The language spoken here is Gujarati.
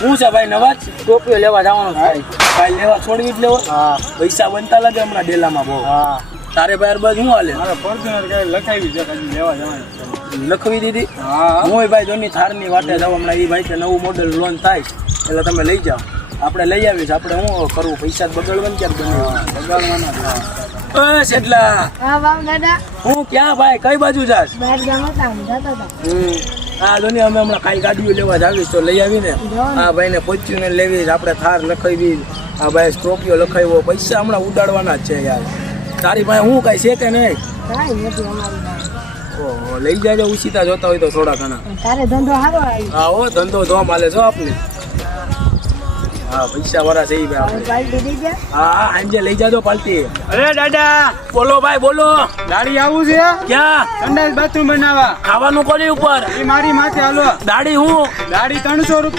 હું છે ભાઈ નવાજ ટોપીઓ લેવા જવાનો ભાઈ ભાઈ લેવા છોડવી જ લેવો પૈસા બનતા લાગે હમણાં ડેલામાં બહુ તારે ભાઈ બાજુ શું હાલે લખાવી છે લેવા જવાનું લખવી દીધી હું ભાઈ જોની થારની વાટે જાવ હમણાં એ ભાઈ કે નવું મોડેલ લોન થાય એટલે તમે લઈ જાઓ આપણે લઈ આવીશ આપણે શું કરવું પૈસા બગડવાનું ક્યાં બગડવાના એટલા હું ક્યાં ભાઈ કઈ બાજુ જાસ હા જોની અમે હમણાં કાંઈ ગાડીઓ લેવા જ આવીશ તો લઈ આવીને હા ભાઈ ને પહોંચ્યું ને લેવીશ આપણે થાર લખાવી હા ભાઈ સ્કોર્પિયો લખાવ્યો પૈસા હમણાં ઉડાડવાના જ છે યાર તારી ભાઈ હું કઈ છે કે નહીં ઓહો લઈ જાજો ઉછીતા જોતા હોય તો થોડા ઘણા હા હો ધંધો ધોમ હાલે છો આપને હા પૈસા વાળા છે ભાઈ હા સાંજે લઈ જાજો પાલટી અરે દાદા બોલો ભાઈ બોલો દાડી આવું છે ક્યાં સંડાસ બાથરૂમ બનાવવા ખાવાનું કોની ઉપર એ મારી માથે હાલો દાડી હું દાડી 300 રૂપિયા